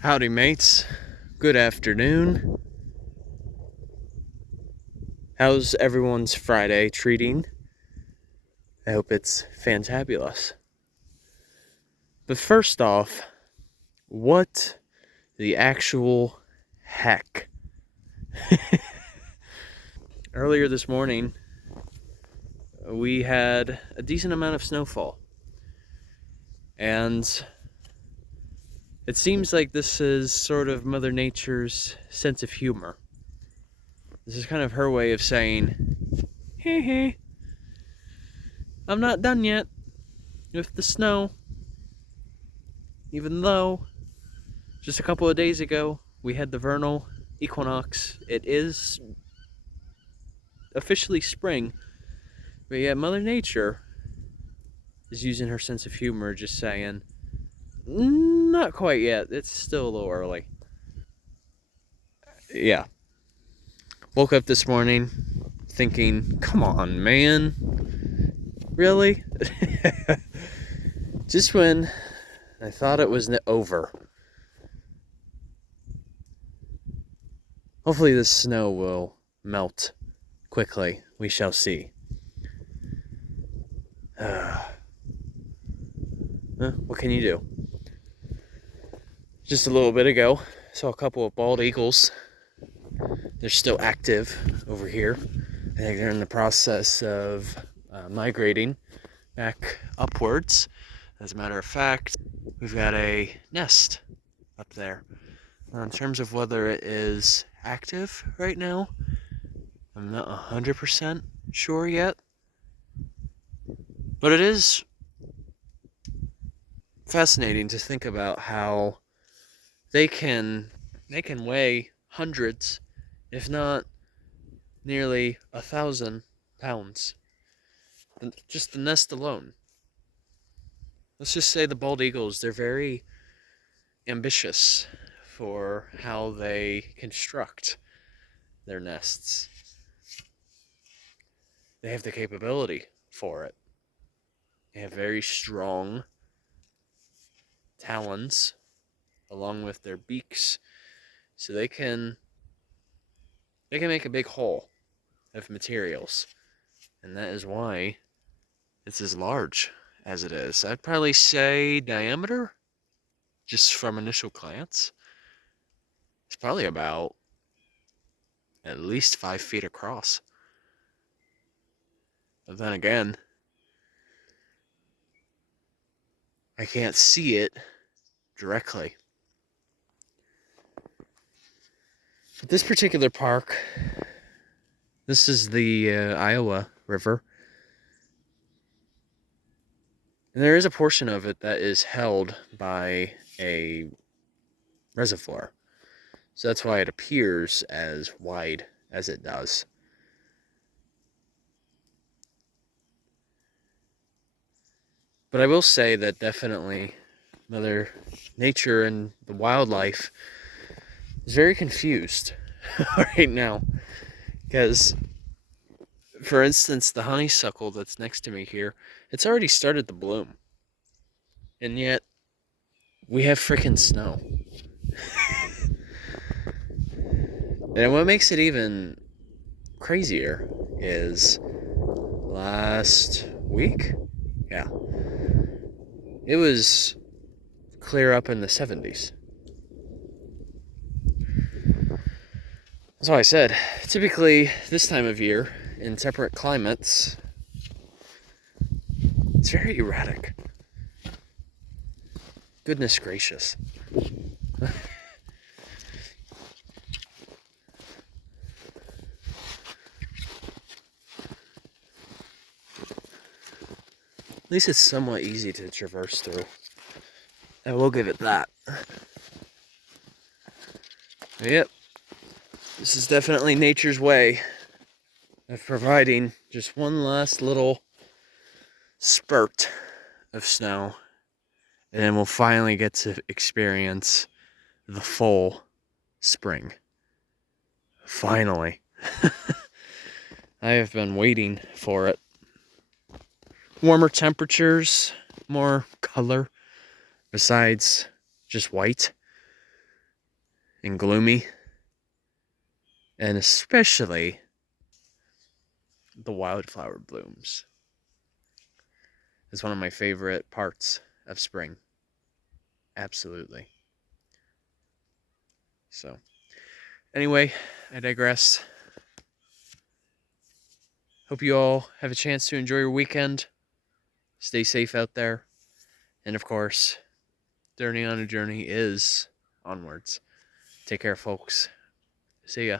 Howdy, mates. Good afternoon. How's everyone's Friday treating? I hope it's fantabulous. But first off, what the actual heck? Earlier this morning, we had a decent amount of snowfall. And it seems like this is sort of Mother Nature's sense of humor. This is kind of her way of saying, hey, hey, I'm not done yet with the snow. Even though just a couple of days ago we had the vernal equinox, it is officially spring, but yet Mother Nature is using her sense of humor, just saying, not quite yet, it's still a little early. Yeah. Woke up this morning thinking, come on, man. Really? Just when I thought it was over. Hopefully this snow will melt quickly. We shall see. What can you do? Just a little bit ago, saw a couple of bald eagles. They're still active over here. I think they're in the process of migrating back upwards. As a matter of fact, we've got a nest up there. Now, in terms of whether it is active right now, I'm not 100% sure yet. But it is fascinating to think about how they can weigh hundreds, if not nearly 1,000 pounds. Just the nest alone. Let's just say the bald eagles, they're very ambitious for how they construct their nests. They have the capability for it. They have very strong talons along with their beaks, so they can make a big hole of materials, and that is why it's as large as it is. I'd probably say diameter, just from initial glance, it's probably about at least 5 feet across. But then again, I can't see it directly. But this particular park, this is the Iowa River. And there is a portion of it that is held by a reservoir. So that's why it appears as wide as it does. But I will say that definitely Mother Nature and the wildlife is very confused right now. Because, for instance, the honeysuckle that's next to me here, it's already started to bloom. And yet, we have freaking snow. And what makes it even crazier is last week, yeah, it was clear up in the 70s. That's why I said, typically this time of year in temperate climates, it's very erratic. Goodness gracious. At least it's somewhat easy to traverse through. I will give it that. Yep. This is definitely nature's way of providing just one last little spurt of snow. And then we'll finally get to experience the full spring. Finally. I have been waiting for it. Warmer temperatures, more color, besides just white. and gloomy. And especially the wildflower blooms. It's one of my favorite parts of spring. Absolutely. So, anyway, I digress. Hope you all have a chance to enjoy your weekend. Stay safe out there. And of course, Journey on a Journey is onwards. Take care, folks. See ya.